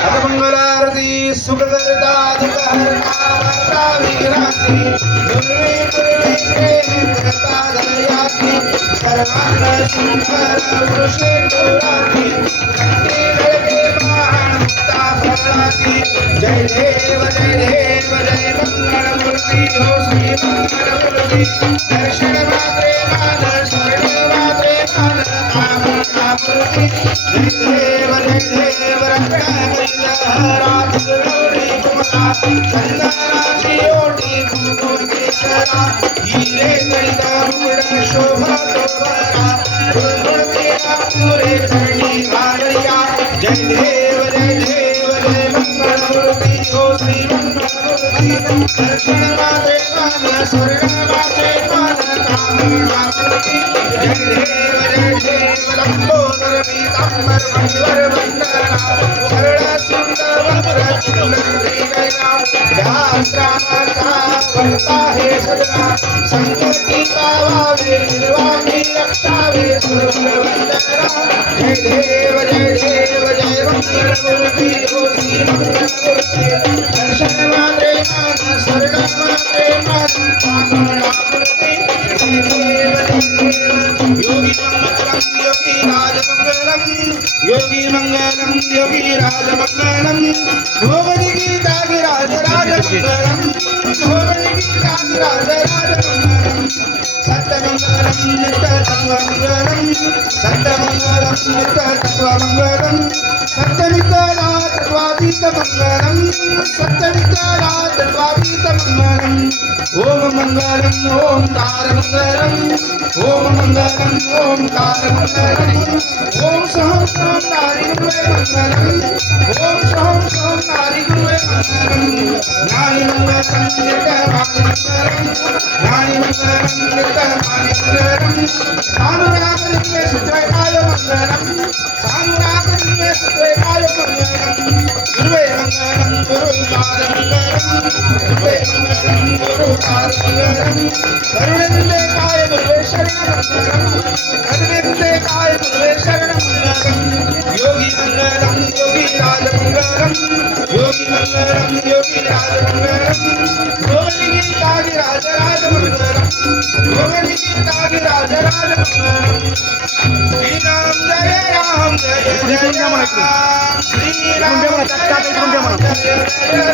मंगलारती सुखकर्ता दुःखहर्ता वीरांती दुर्वे दुर्वे करता दयाती सर्वांग सुंदर पुरुषे डोराती घंटे घडके मुक्ता फळाती जय देव जय देव जय मंगलमूर्ती हो श्री मंगलमूर्ती दर्शन मात्रे मान शरण मात्रे मान कामनापूर्ती जय देव रात गौरी कुमारा चंदनाची ओटी कुंकुमेश्वरा हिरे गैदा मुकुट शोभा तोबरा फुलमूर्ती पुरे चरणी घालया जय देव जय मंगलमूर्ती हो श्री मंगलमूर्ती दर्शन मात्रे मान स्वर्ग मात्रे मान कामनापूर्ती जय देव लंबोदर पीतांबर मंगल वंदना सरळ सुंदर बनता है सजना संकटी पावावे निर्वाणी रक्षावे सुरवंदना जय देव जय मंगलमूर्ती हो श्री मंगलमूर्ती दर्शन मात्रे मान स्वर्ग मात्रे मान कामनापूर्ती जय देव योगी मंगलम योगी राज मंगलम योगी मंगलम योगी राज मंगलम भोगनी की राज राज मंगलम भोगनी की राज राज मंगलम सत्य मंगलम नित्य तत्व मंगलम सत्य मंगलम नित्य तत्व मंगलम सत्यमित्रा तत्वातीत मंगलम सत्यमित्रा तत्वातीत मंगलम ओम मंगलम ओंकार मंगलम ओम मंगलम ओंकार मंगलम ओम सहम सहम नारी गुरुवे मंगलम ओम सहम सहम नारी गुरुवे मंगलम नारी मंगलम नित्य वाणी मंगलम नारी मंगलम नित्य वाणी मंगलम सानुराग लिंगे सुत्रकाय मंगलम सानुराग लिंगे सुत्रकाय मंगलम गुरुवे मंगलम गुरुकार मंगलम गुरुवे मंगलम गुरुकार मंगलम करुणे काय गुरुवे शरण मंगलम करुणे काय गुरुवे शरण मंगलम योगी मंगलम योगी राज मंगलम योगी मंगलम योगी राज मंगलम योगी गीता राज राज मंगलम योगी गीता राज राज मंगलम श्री राम जय राम जय जय राम श्री राम जय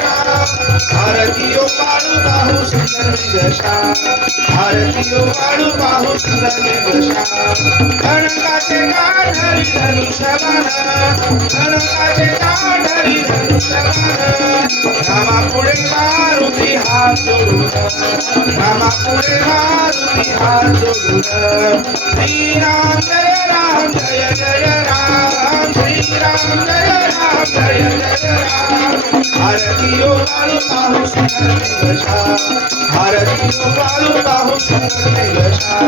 राम भारतीयो काळू बाहू सुंदर निगशा भारतीयो काळू बाहू सुंदर निगशा कनकाचे गाढ हरी धनुष्यबाण कनकाचे गाढ हरी धनुष्यबाण रामा पुढे मारुती हात जोडून रामा पुढे मारुती हात जोडून श्री राम जय राम जय जय राम श्री राम जय राम जय जय राम भारतीयो काळू बाहू सुंदर निगशा भारतीयो काळू बाहू सुंदर निगशा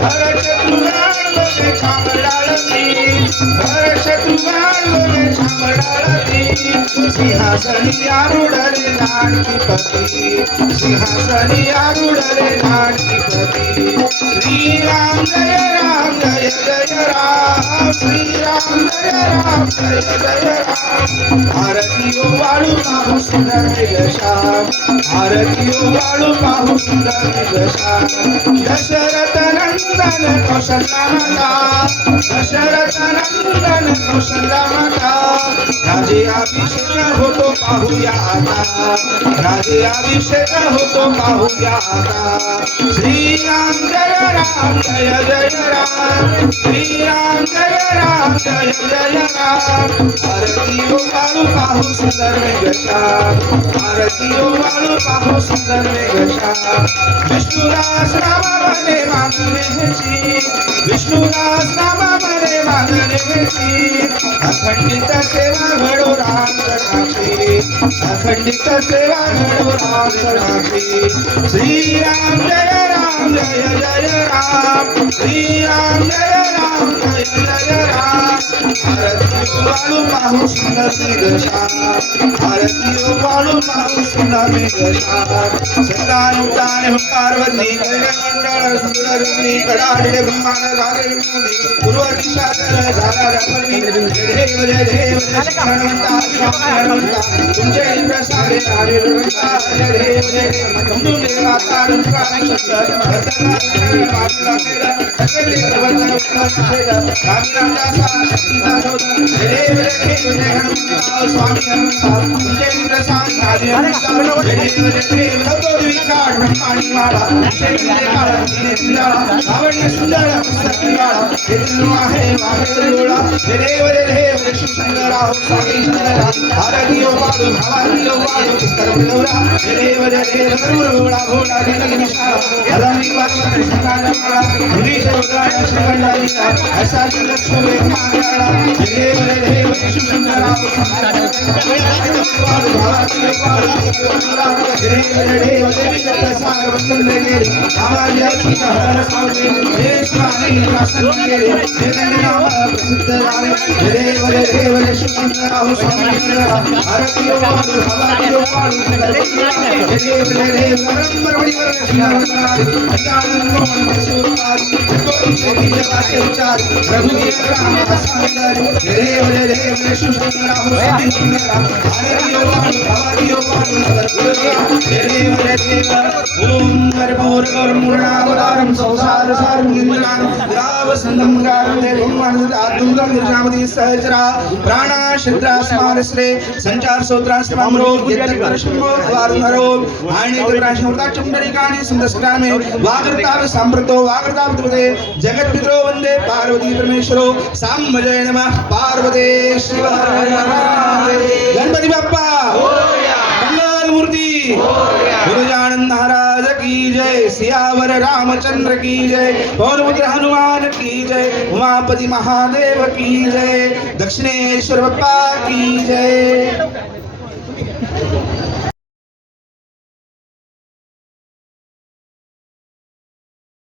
धर शत्रुघ्न लोके छामडाळती धर शत्रुघ्न लोके छामडाळती सिंहासनी आरूढरे नाटकीपती सिंहासनी आरूढरे नाटकीपती श्री राम जय जय राम श्री राम जय जय राम भारतीयो वाळू बाहू सुंदर निगशा भारतीयो वाळू बाहू सुंदर निगशा दशरथ नंदन कौशल्या माता दशरथ नंदन कौशल्या माता राजे अभिषेक होतो पाहूया आता राजे अभिषेक होतो पाहूया आता श्री राम जय राम श्री राम जय राम भारतीयो वाळू बाहू सुंदर निगशा भारतीयो वाळू बाहू सुंदर निगशा विष्णुदास रामा बने मागणे हेची विष्णुदास रामा बने मागणे हेची अखंडित सेवा घडो राम चरणाची अखंडित सेवा घडो राम चरणाची श्री राम जय राम श्री राम जय राम राम जय जय राम आरती वाळू पाहू सुंदर मेघश्याम आरती वाळू पाहू सुंदर मेघश्याम सदान उदान पार्वती मंडळ सुंदर कडाडे ब्रह्मांड झाले पूर्व दिशा तर झाला रमणी देव जय देव हनुमंता तुमचे इंद्र सारे नारी जय देव जय देव तुमचे माता रुद्राणी शस्त्र माता केला सकले प्रबंधन उपस्थित रामराजा सा शक्तीचा शोध जय देव जय हनुमंता स्वामी हनुमंता तुमचे इंद्र सारे नारी जय देव जय देव भगवत विकाट ब्रह्मांडी माला शेतीले काळ तिने तिजाळा लावण्य सुंदर पुस्तकीवाळा तेजू आहे वाहे डोळा जय देव जय देव शिवशंकरा हो स्वामी शंकरा आरती ओ पाडू भावाती ओ पाडू पुस्तक डोळा जय देव जय देव सर्व घोडा घोडा दिनग निशाळा अलामी वासुदेव संगाना माळा मुनी शोधरा शंकरानी ऐसा लक्ष्मी मांगळा जय देव जय देव शिवशंकरा हो स्वामी शंकरा भावाती ओ पाडू पुस्तक डोळा जय देव जय देव देवी सागर बंधन गेले आवाज याची हर सावले देशवाणी शासन गेले देवने नाम प्रसिद्ध झाले जय देव जय देव शिवशंकरा हो स्वामी शंकरा आरती ओ पाडू भावाती ओ पाडू जय देव जय देव परमवडी वर अजानन मोहन सुरपाल कोई सेवी जगाचे विचार रघुवीर राम असंदर जय देव जय देव शिवशंकरा हो स्वामी शंकरा आरती ओ पाडू भावाती ओ पाडू जय देव जय देव ओम कर्पूर मूर्णावतारं संसार सारं गिरिजानं राव संगम गारंदे भगवान आत्मगम निर्जामती सहचरा प्राणा शिद्रा स्मारश्रे संचार सोत्रा स्मामरो यत्तर शंभो द्वारनरो आणि देवराशमृता चंडरिकानि संदस्कामे वागर्ताव संप्रतो वागर्ताव तुते जगद्पितरो वंदे पार्वती परमेश्वरो साम्मजय नमः पार्वते शिव हर हर महादेव गणपती बाप्पा मोरया मंगल मूर्ती मोरया गुरुजानंद महाराज की जय सियावर रामचंद्र की जय पौरपुत्र हनुमान की जय उमापति महादेव की जय दक्षिणेश्वर बप्पा की जय